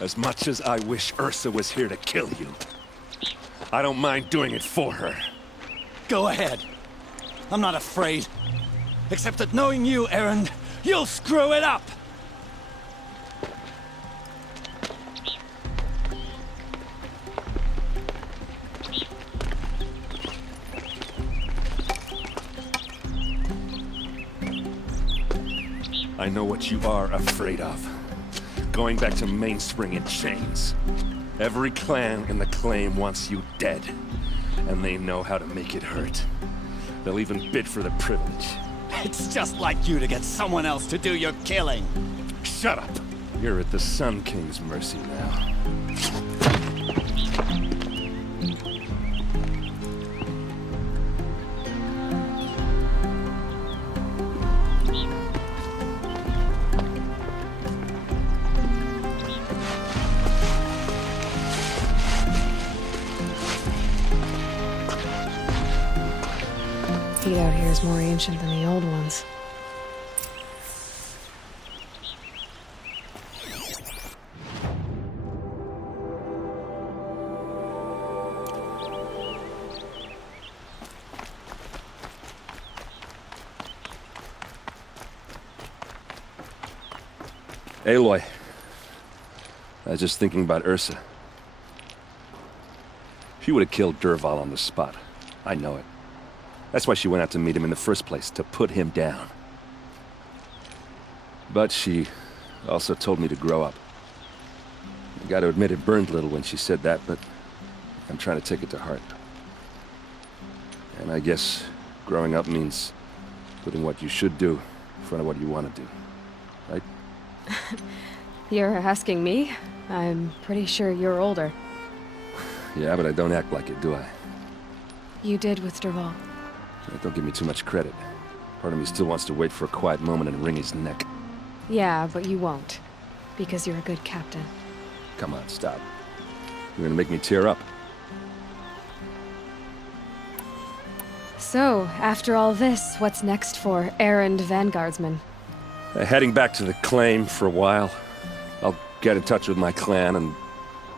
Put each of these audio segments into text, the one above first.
As much as I wish Ursa was here to kill you, I don't mind doing it for her. Go ahead. I'm not afraid. Except that knowing you, Erend, you'll screw it up! I know what you are afraid of. Going back to Mainspring in chains. Every clan in the claim wants you dead. And they know how to make it hurt. They'll even bid for the privilege. It's just like you to get someone else to do your killing. Shut up! You're at the Sun King's mercy now. Feet out here is more ancient than the old ones. Aloy. I was just thinking about Ursa. She would have killed Dervahl on the spot. I know it. That's why she went out to meet him in the first place, to put him down. But she also told me to grow up. I gotta admit it burned a little when she said that, but I'm trying to take it to heart. And I guess growing up means putting what you should do in front of what you want to do. Right? You're asking me? I'm pretty sure you're older. Yeah, but I don't act like it, do I? You did with Dervahl. Don't give me too much credit. Part of me still wants to wait for a quiet moment and wring his neck. Yeah, but you won't. Because you're a good captain. Come on, stop. You're gonna make me tear up. So, after all this, what's next for Erend Vanguardsman? Heading back to the claim for a while. I'll get in touch with my clan and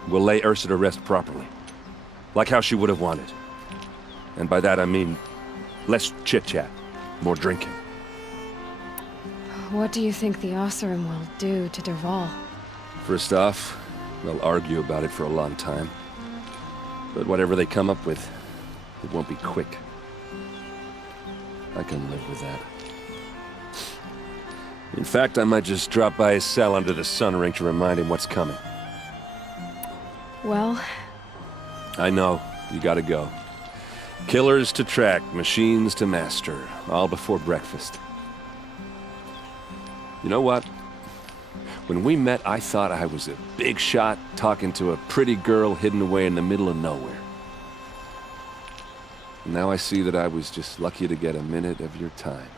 we'll lay Ursa to rest properly. Like how she would have wanted. And by that I mean less chit-chat, more drinking. What do you think the Oseram will do to Dervahl? First off, they'll argue about it for a long time. But whatever they come up with, it won't be quick. I can live with that. In fact, I might just drop by his cell under the sun ring to remind him what's coming. Well... I know, you gotta go. Killers to track, machines to master, all before breakfast. You know what? When we met, I thought I was a big shot talking to a pretty girl hidden away in the middle of nowhere. And now I see that I was just lucky to get a minute of your time.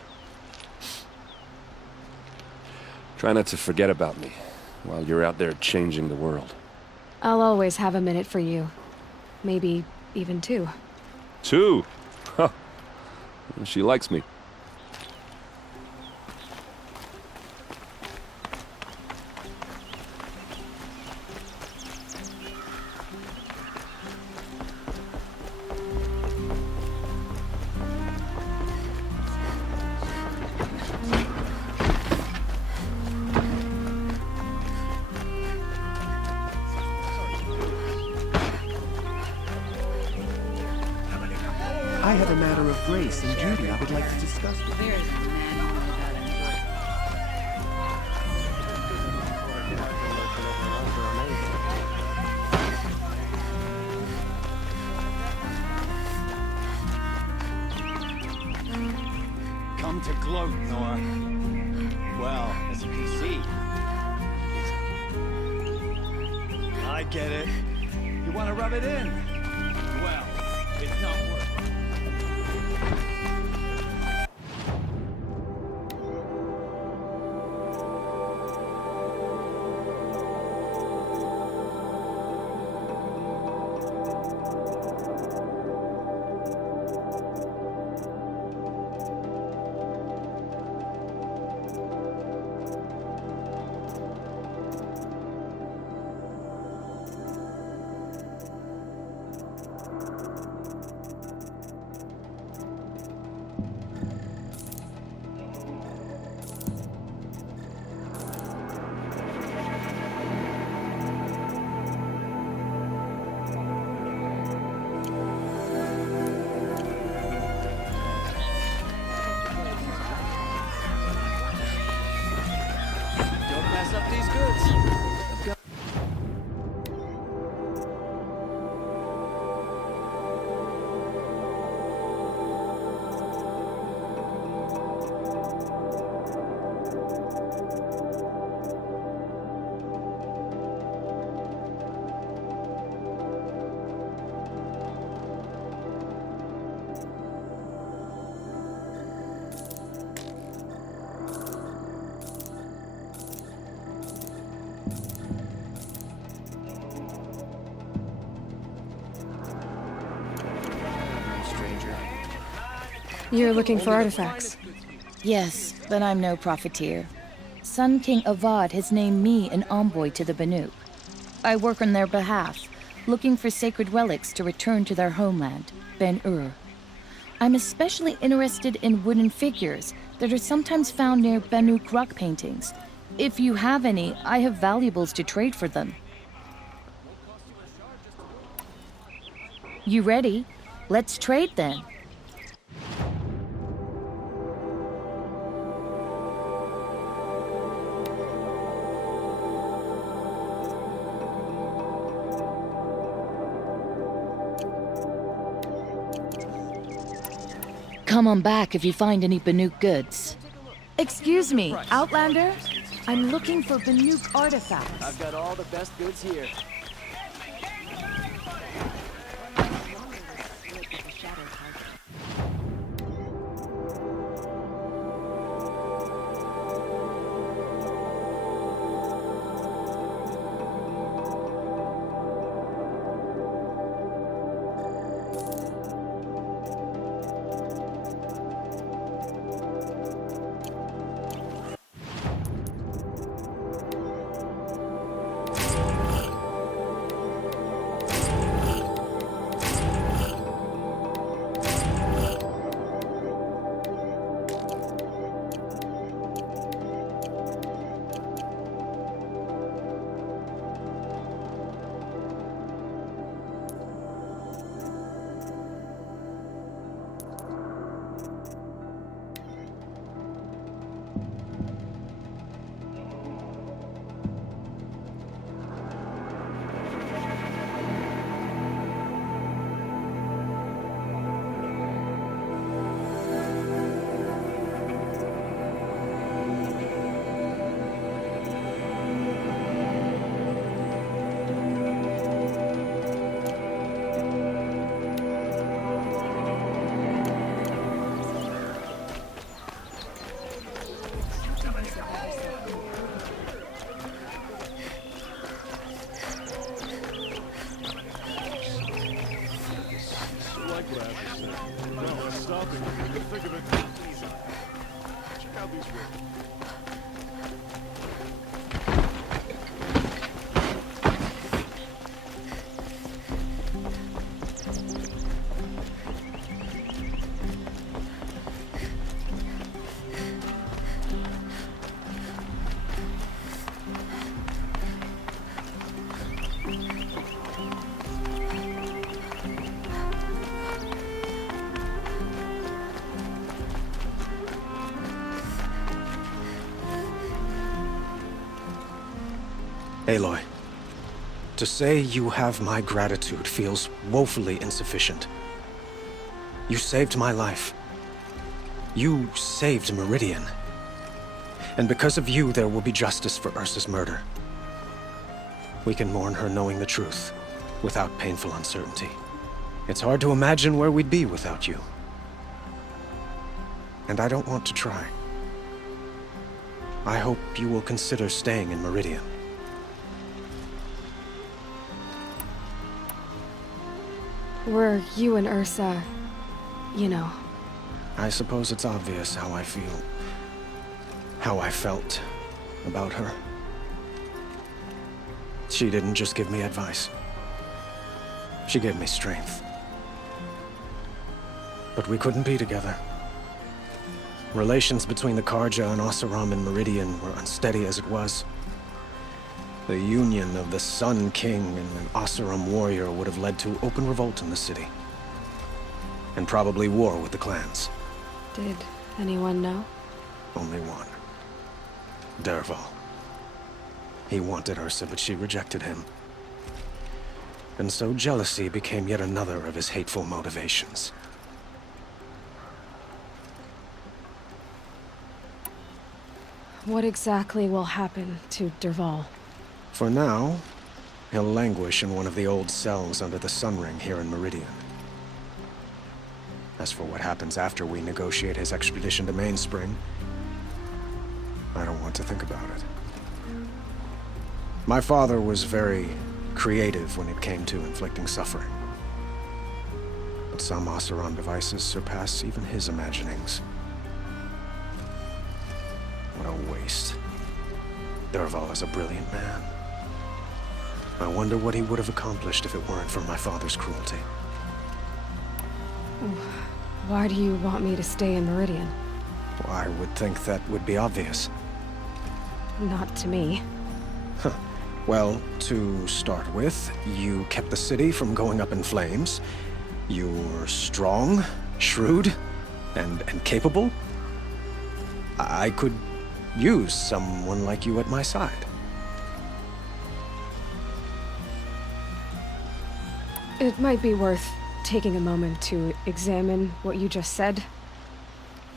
Try not to forget about me while you're out there changing the world. I'll always have a minute for you. Maybe even two. Two? Huh. She likes me. I have a matter of grace and duty I would like to discuss with you. Come to gloat, Nor. Well, as you can see. I get it. You want to rub it in? Well, it's not worth it. up these goods. Stranger. You're looking for artifacts. Yes, but I'm no profiteer. Sun King Avad has named me an envoy to the Banuk. I work on their behalf, looking for sacred relics to return to their homeland, Ben-Ur. I'm especially interested in wooden figures that are sometimes found near Banuk rock paintings. If you have any, I have valuables to trade for them. You ready? Let's trade then. Come on back if you find any Banuk goods. Excuse me, Outlander? I'm looking for Banuk artifacts. I've got all the best goods here. Aloy, to say you have my gratitude feels woefully insufficient. You saved my life. You saved Meridian. And because of you, there will be justice for Ursa's murder. We can mourn her knowing the truth, without painful uncertainty. It's hard to imagine where we'd be without you. And I don't want to try. I hope you will consider staying in Meridian. Were you and Ursa, you know. I suppose it's obvious how I feel. How I felt about her. She didn't just give me advice. She gave me strength. But we couldn't be together. Relations between the Karja and Oseram and Meridian were unsteady as it was. The union of the Sun King and an Oseram warrior would have led to open revolt in the city. And probably war with the clans. Did anyone know? Only one. Dervahl. He wanted Ursa, but she rejected him. And so jealousy became yet another of his hateful motivations. What exactly will happen to Derval? For now, he'll languish in one of the old cells under the Sun Ring here in Meridian. As for what happens after we negotiate his extradition to Mainspring, I don't want to think about it. My father was very creative when it came to inflicting suffering. But some Oseram devices surpass even his imaginings. What a waste. Derval is a brilliant man. I wonder what he would have accomplished if it weren't for my father's cruelty. Why do you want me to stay in Meridian? Well, I would think that would be obvious. Not to me. Well, to start with, you kept the city from going up in flames. You're strong, shrewd, and capable. I could use someone like you at my side. It might be worth taking a moment to examine what you just said.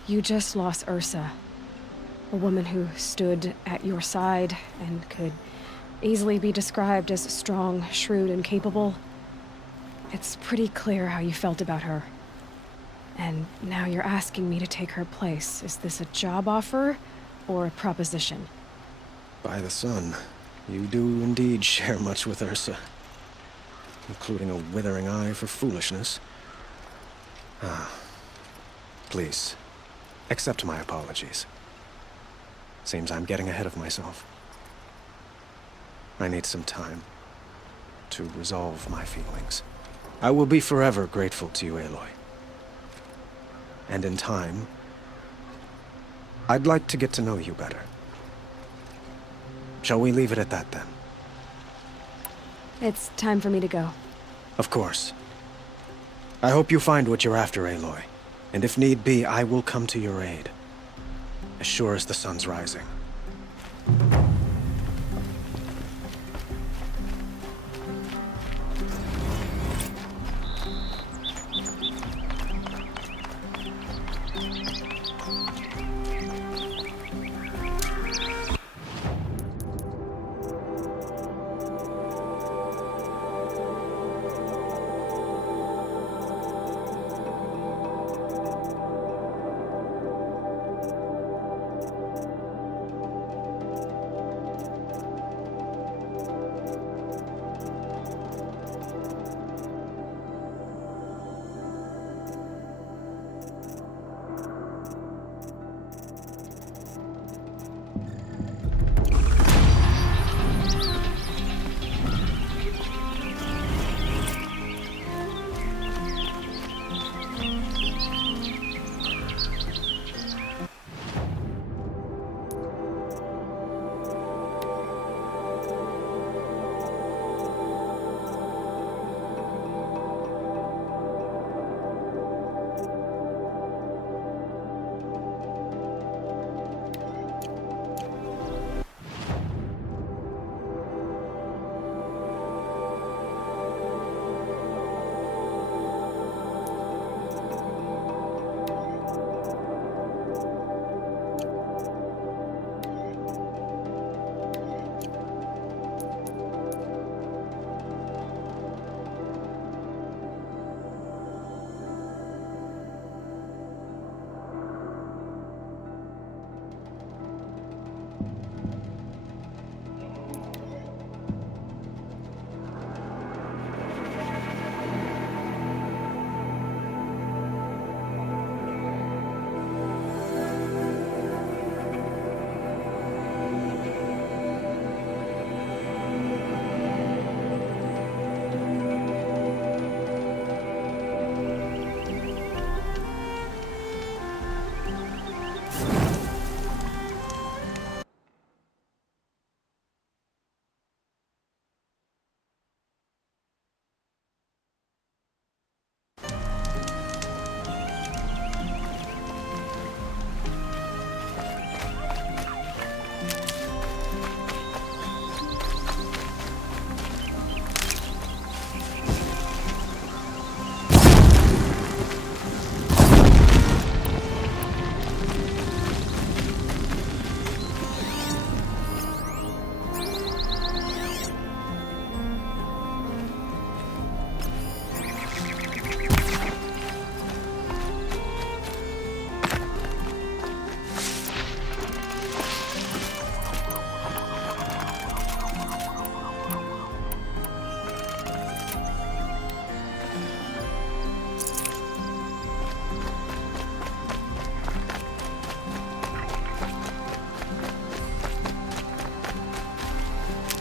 You just lost Ursa, a woman who stood at your side and could easily be described as strong, shrewd, and capable. It's pretty clear how you felt about her. And now you're asking me to take her place. Is this a job offer or a proposition? By the sun, you do indeed share much with Ursa, including a withering eye for foolishness. Please, accept my apologies. Seems I'm getting ahead of myself. I need some time to resolve my feelings. I will be forever grateful to you, Aloy. And in time, I'd like to get to know you better. Shall we leave it at that, then? It's time for me to go. Of course. I hope you find what you're after, Aloy. And if need be, I will come to your aid. As sure as the sun's rising.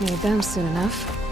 Need them soon enough.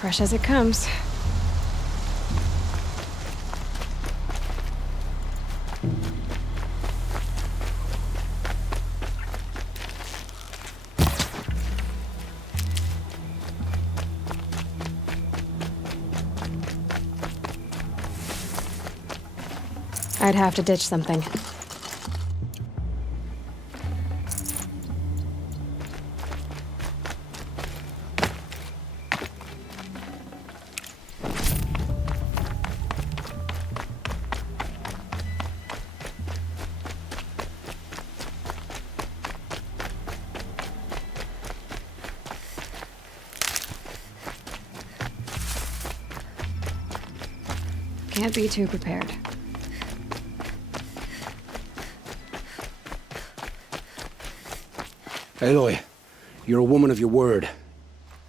Fresh as it comes. I'd have to ditch something. Can't be too prepared. Aloy, you're a woman of your word.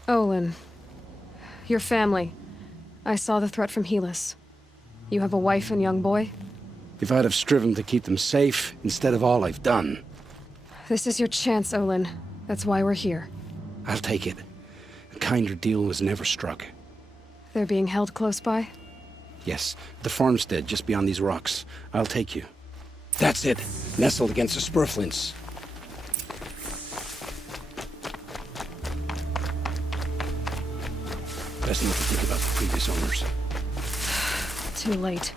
Olin. Your family. I saw the threat from Helis. You have a wife and young boy? If I'd have striven to keep them safe instead of all I've done, This is your chance, Olin. That's why we're here. I'll take it. A kinder deal was never struck. They're being held close by? Yes, the farmstead just beyond these rocks. I'll take you. That's it, nestled against the spurflints. Best not to think about the previous owners. Too late.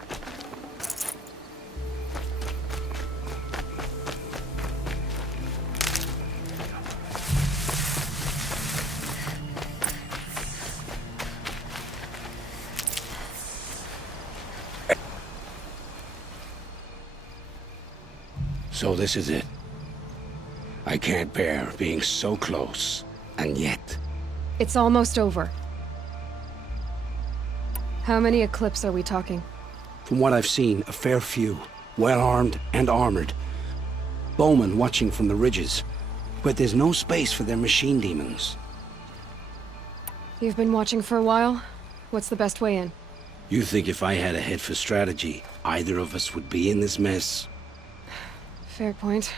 So this is it. I can't bear being so close, and yet... It's almost over. How many Eclipse are we talking? From what I've seen, a fair few. Well-armed and armored. Bowmen watching from the ridges. But there's no space for their machine demons. You've been watching for a while? What's the best way in? You think if I had a head for strategy, either of us would be in this mess? Fair point.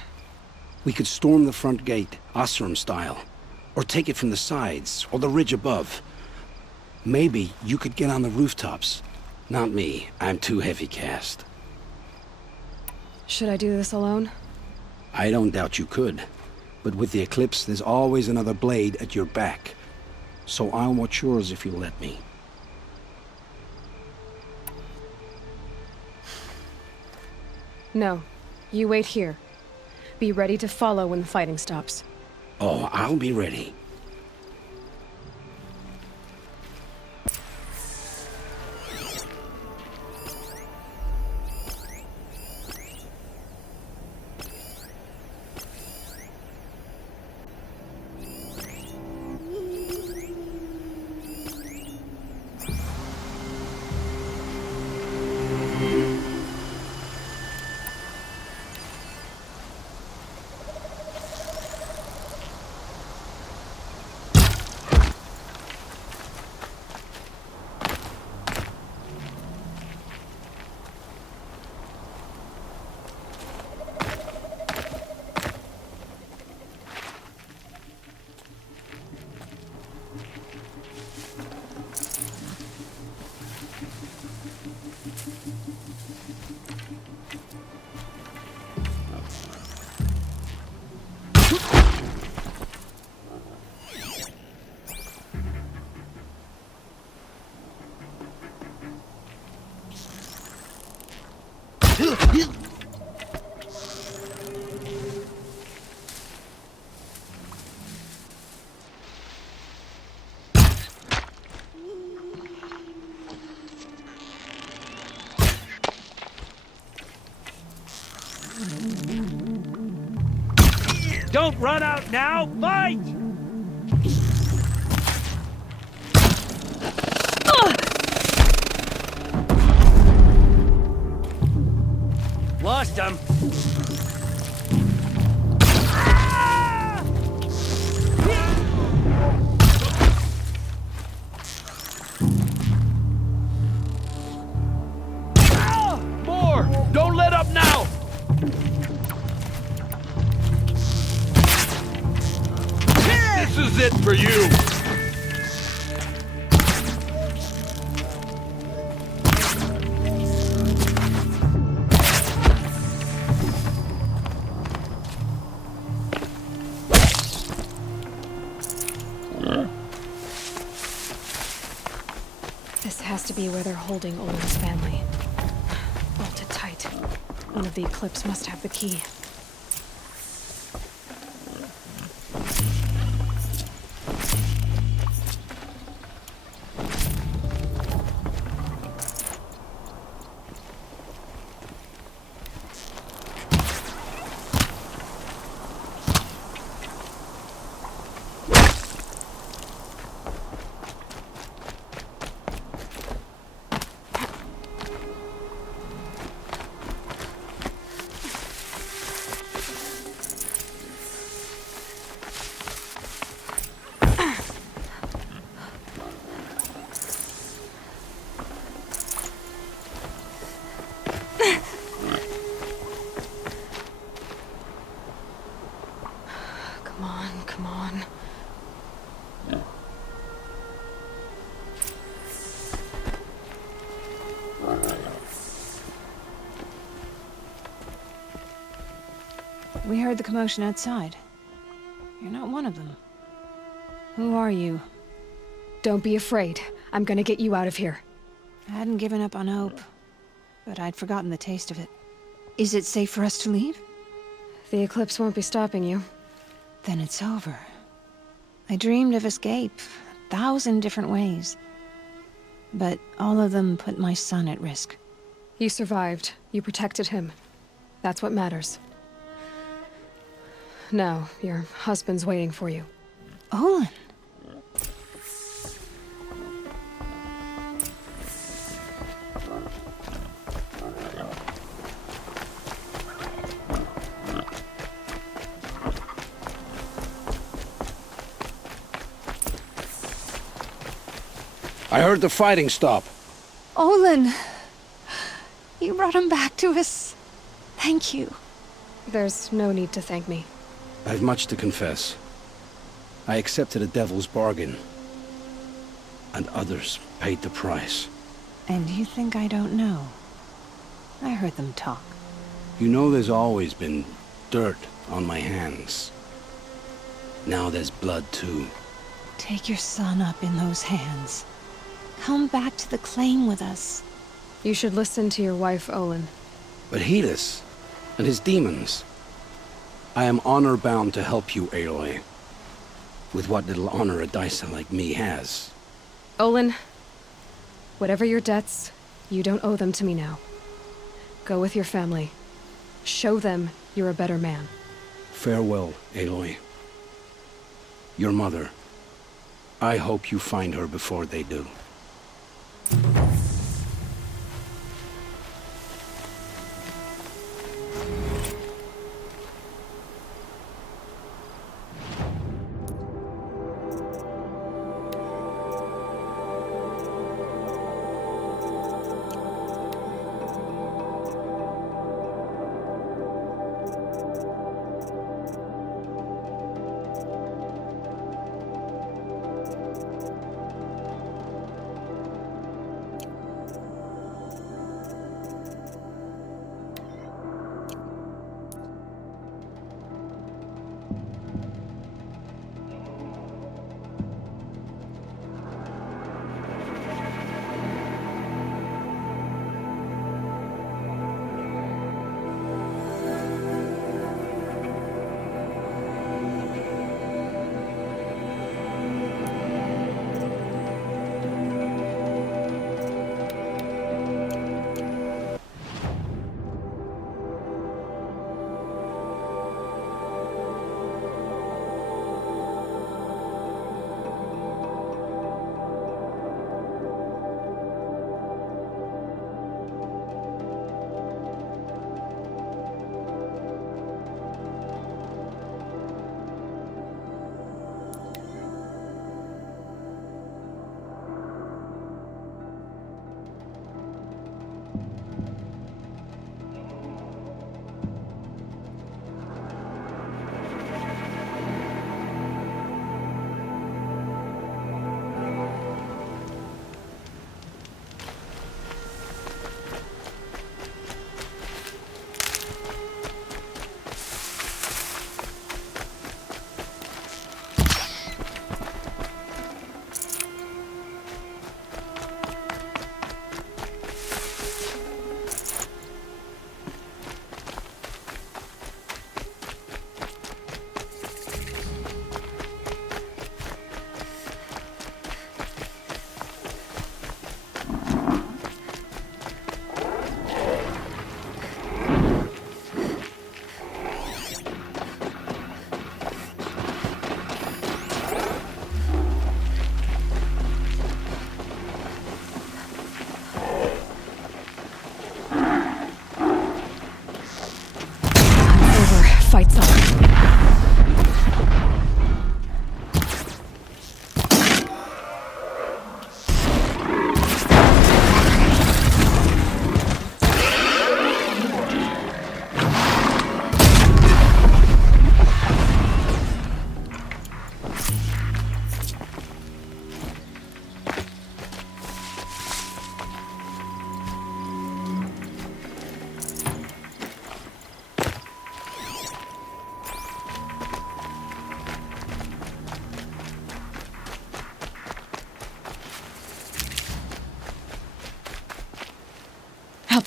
We could storm the front gate, Osram style. Or take it from the sides, or the ridge above. Maybe you could get on the rooftops. Not me. I'm too heavy cast. Should I do this alone? I don't doubt you could. But with the Eclipse, there's always another blade at your back. So I'll watch yours if you'll let me. No. You wait here. Be ready to follow when the fighting stops. Oh, I'll be ready. Don't run out now! Fight! Lost him! More! Don't let up now! This is it for you! This has to be where they're holding Olin's family. Bolted tight. One of the Eclipse must have the key. Come on, come on. We heard the commotion outside. You're not one of them. Who are you? Don't be afraid. I'm gonna get you out of here. I hadn't given up on hope, but I'd forgotten the taste of it. Is it safe for us to leave? The Eclipse won't be stopping you. Then it's over. I dreamed of escape, 1,000 different ways. But all of them put my son at risk. You survived. You protected him. That's what matters. Now, your husband's waiting for you. Olin! I heard the fighting stop. Olin! You brought him back to us. Thank you. There's no need to thank me. I've much to confess. I accepted a devil's bargain. And others paid the price. And you think I don't know? I heard them talk. You know there's always been dirt on my hands. Now there's blood too. Take your son up in those hands. Come back to the claim with us. You should listen to your wife, Olin. But Helis and his demons. I am honor-bound to help you, Aloy. With what little honor a Dyson like me has. Olin, whatever your debts, you don't owe them to me now. Go with your family. Show them you're a better man. Farewell, Aloy. Your mother. I hope you find her before they do.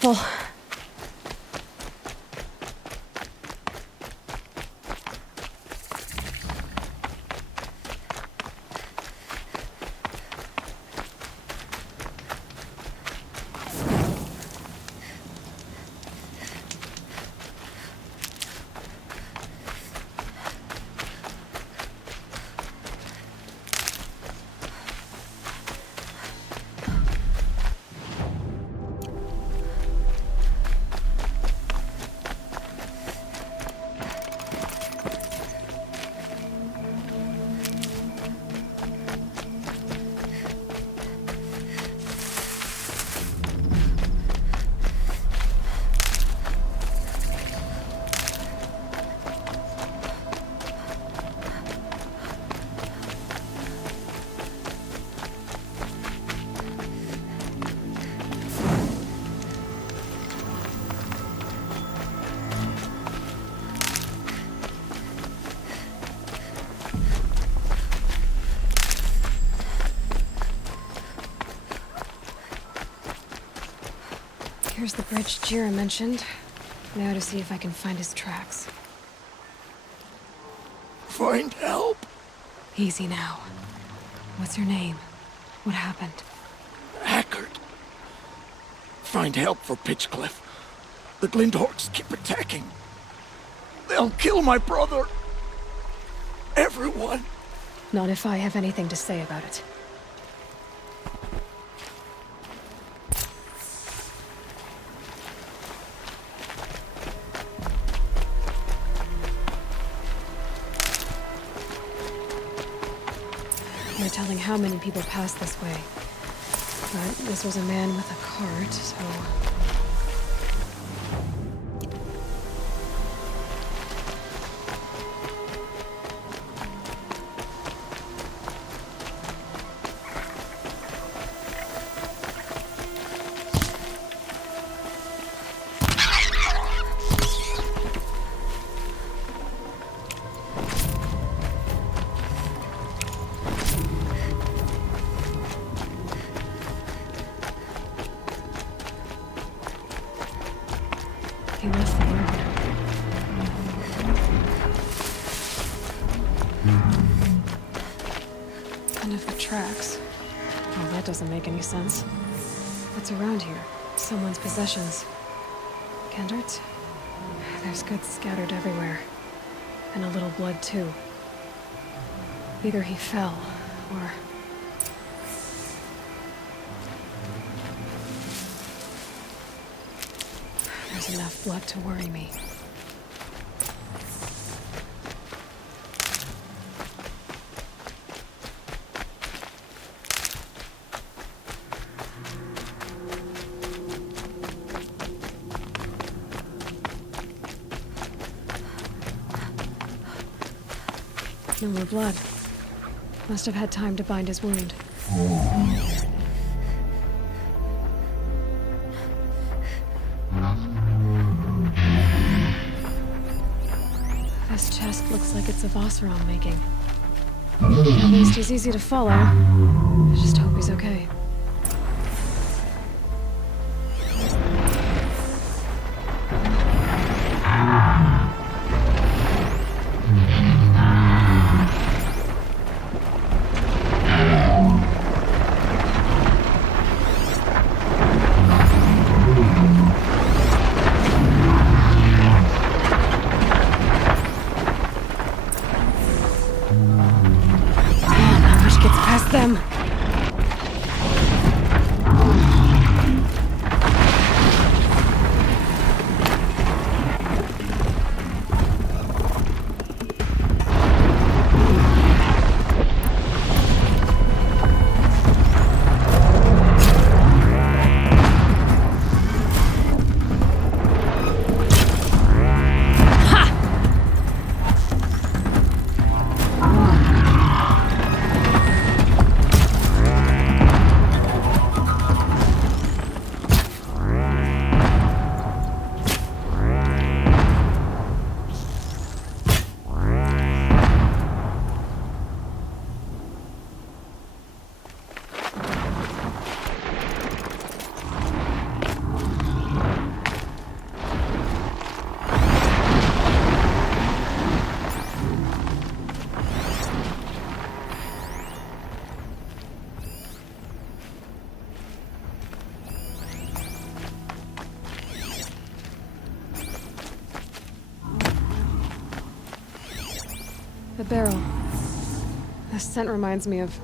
helpful. Here's the bridge Jira mentioned. Now to see if I can find his tracks. Find help? Easy now. What's your name? What happened? Hackard. Find help for Pitchcliff. The Glindorks keep attacking. They'll kill my brother. Everyone. Not if I have anything to say about it. No telling how many people pass this way. But this was a man with a cart, so... He left the road. And if the tracks... Well, that doesn't make any sense. What's around here? Someone's possessions. Gendarts? There's goods scattered everywhere. And a little blood, too. Either he fell, or... There's enough blood to worry me. No more blood. Must have had time to bind his wound. This chest looks like it's of Oseram making. At least he's easy to follow. I just hope he's okay. Them. barrel. The scent reminds me of...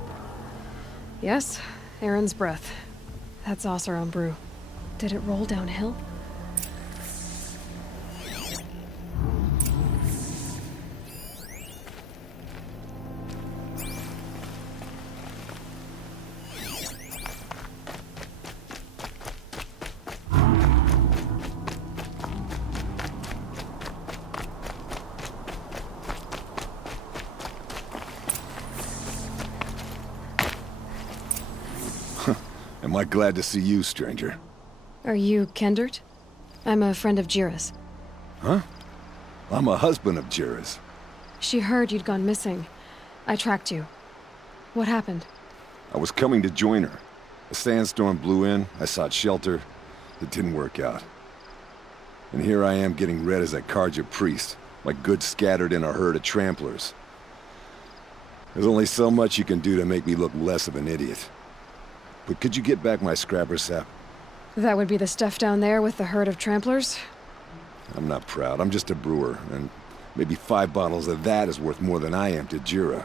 Yes, Aaron's breath. That's also on brew. Did it roll downhill? Am I glad to see you, stranger? Are you Kendert? I'm a friend of Jira's. Huh? I'm a husband of Jira's. She heard you'd gone missing. I tracked you. What happened? I was coming to join her. A sandstorm blew in, I sought shelter. It didn't work out. And here I am getting read as a Karja priest, my goods scattered in a herd of tramplers. There's only so much you can do to make me look less of an idiot. But could you get back my scrapper sap? That would be the stuff down there with the herd of tramplers? I'm not proud, I'm just a brewer, and maybe 5 bottles of that is worth more than I am to Jira.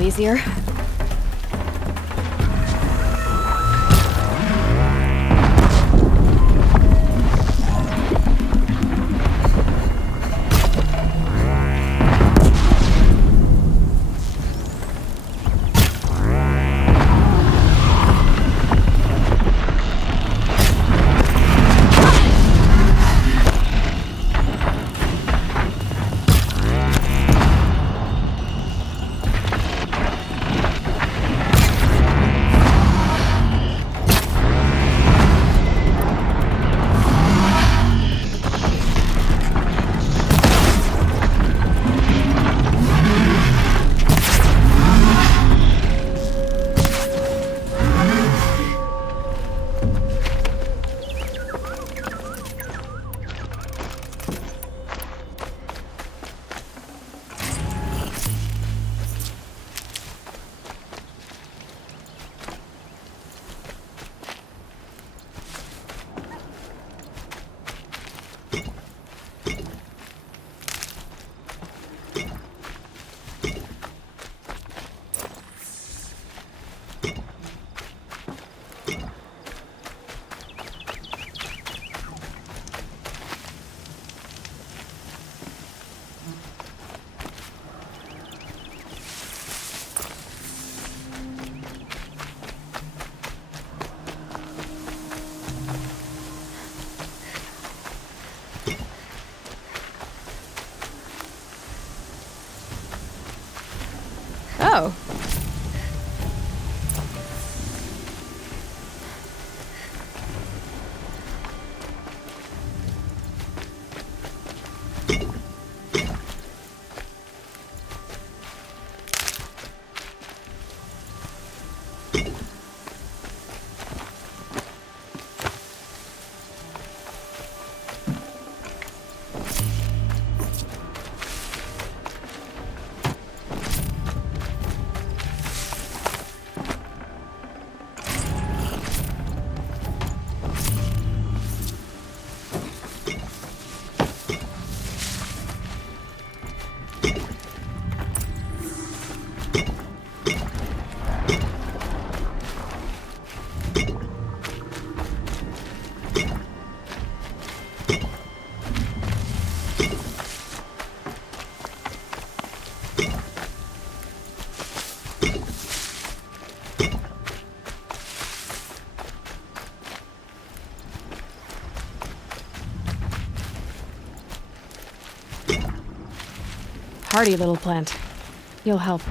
Easier. Oh. Hardy little plant. You'll help.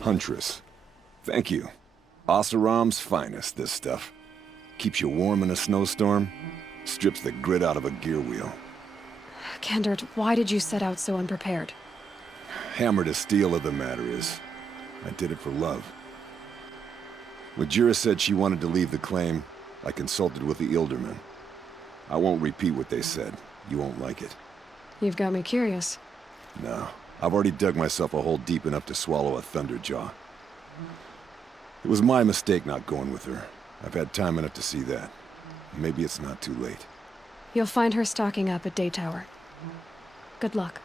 Huntress. Thank you. Oseram's finest, this stuff. Keeps you warm in a snowstorm, strips the grit out of a gear wheel. Kendert, why did you set out so unprepared? Hammer to steel of the matter is, I did it for love. When Jira said she wanted to leave the claim, I consulted with the Ilderman. I won't repeat what they said. You won't like it. You've got me curious. No. I've already dug myself a hole deep enough to swallow a thunderjaw. It was my mistake not going with her. I've had time enough to see that. Maybe it's not too late. You'll find her stocking up at Day Tower. Good luck.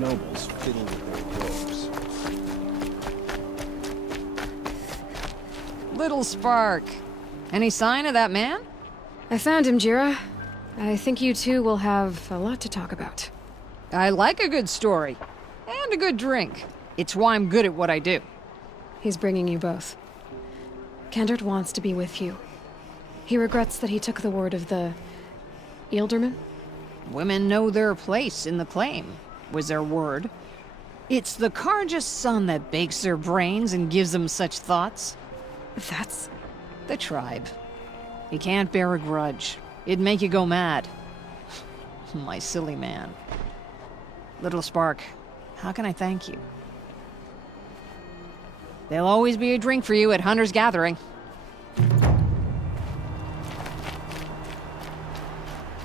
Nobles fiddle with their robes. Little Spark. Any sign of that man? I found him, Jira. I think you two will have a lot to talk about. I like a good story. And a good drink. It's why I'm good at what I do. He's bringing you both. Kendert wants to be with you. He regrets that he took the word of the... Ilderman? Women know their place in the claim, was their word. It's the Carja's son that bakes their brains and gives them such thoughts. That's... The tribe. You can't bear a grudge. It'd make you go mad. My silly man. Little Spark, how can I thank you? There'll always be a drink for you at Hunter's Gathering.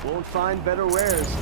Won't find better wares.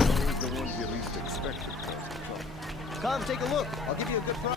Always the ones you least expected. Come, take a look. I'll give you a good price.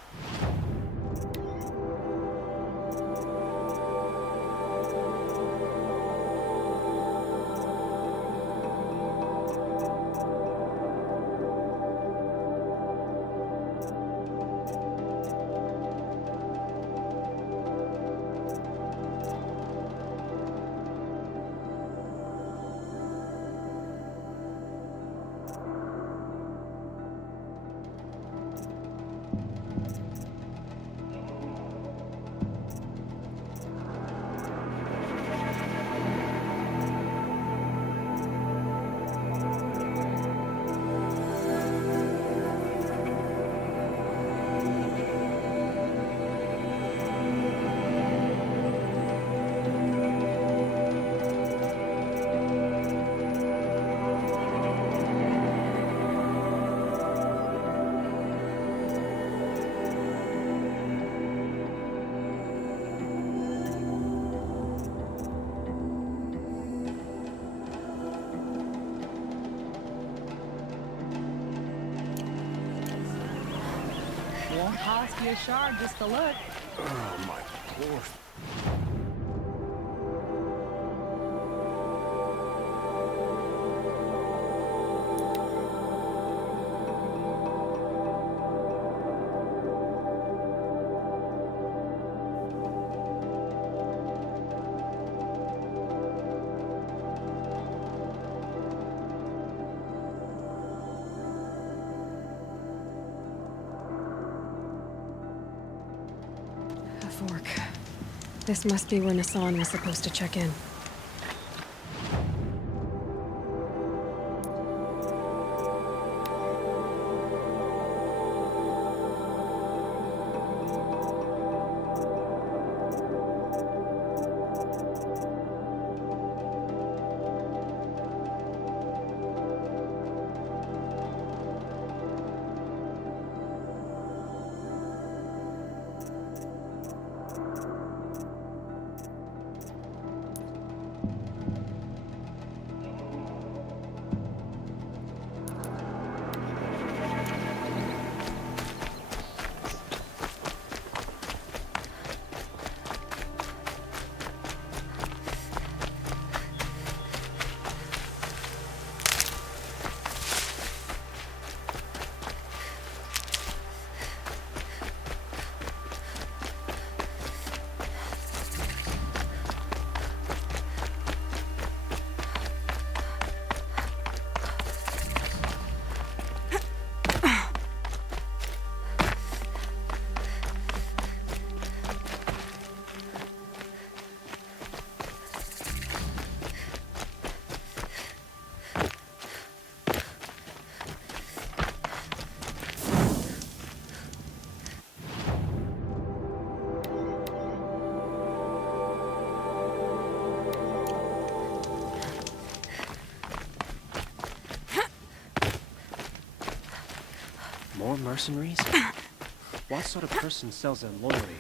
Won't cost you a shard just to look. Oh, my poor... A fork. This must be where Nassan was supposed to check in. More mercenaries? What sort of person sells their loyalty